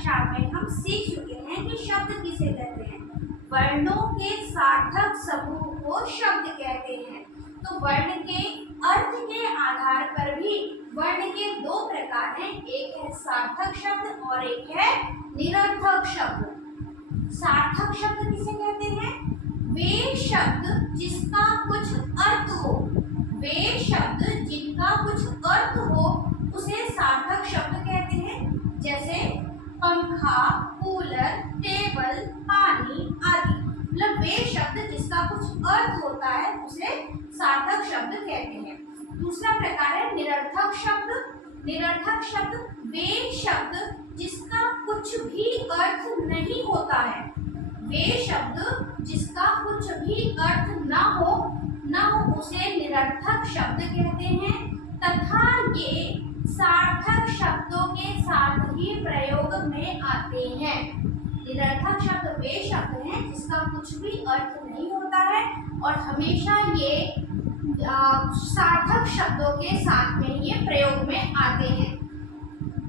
कक्षा में हम सीख चुके हैं कि शब्द किसे कहते हैं। वर्णों के सार्थक समूह को शब्द कहते हैं। तो वर्ण के अर्थ के आधार पर भी वर्ण के दो प्रकार हैं, एक है सार्थक शब्द और एक है निरर्थक शब्द। सार्थक शब्द किसे कहते हैं? वे शब्द जिसका कुछ अर्थ हो, वे शब्द जिनका कुछ अर्थ हो उसे सार्थक शब्द कहते हैं। जैसे पंखा, कूलर, टेबल, पानी आदि, मतलब वे शब्द जिसका कुछ अर्थ होता है उसे सार्थक शब्द कहते हैं। दूसरा प्रकार है निरर्थक शब्द। निरर्थक शब्द वे शब्द जिसका कुछ भी अर्थ नहीं होता है, वे शब्द जिसका कुछ भी अर्थ न हो उसे निरर्थक शब्द कहते हैं तथा ये सार्थक शब्दों के साथ ही प्रयोग में आते हैं। निरर्थक शब्द वे शब्द हैं जिसका कुछ भी अर्थ नहीं होता है और हमेशा ये सार्थक शब्दों के साथ में ये प्रयोग में आते हैं।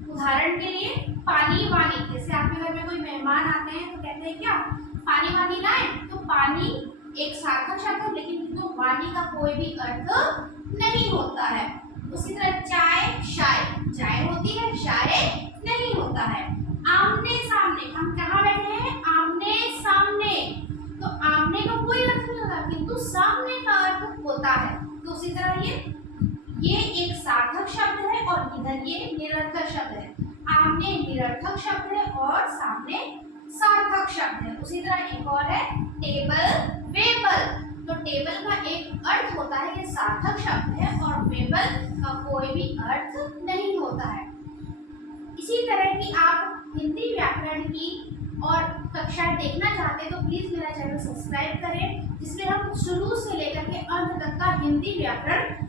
उदाहरण के लिए पानी वानी, जैसे आपके घर में कोई मेहमान आते हैं तो कहते हैं क्या पानी वानी लाए, तो पानी एक सार्थक शब्द है लेकिन तो वाणी का कोई भी अर्थ नहीं होता है। उसी तरह चाय चाय, चाय होती है चाय नहीं होता है। आमने सामने, हम कहाँ बैठे हैं? आमने सामने, तो आमने का कोई अर्थ नहीं होता किंतु सामने का अर्थ होता है। तो उसी तरह ये एक सार्थक शब्द है और इधर ये निरर्थक शब्द है। आमने निरर्थक शब्द है और सामने सार्थक शब्द है। उसी तरह एक और है टेबल वेबल, तो टेबल का एक अर्थ होता है ये सार्थक शब्द है और वेबल का कोई भी अर्थ नहीं होता है। इसी तरह की आप हिंदी व्याकरण की और कक्षाएं देखना चाहते हैं तो प्लीज मेरा चैनल सब्सक्राइब करें जिसमें हम शुरू से लेकर के अंत तक का हिंदी व्याकरण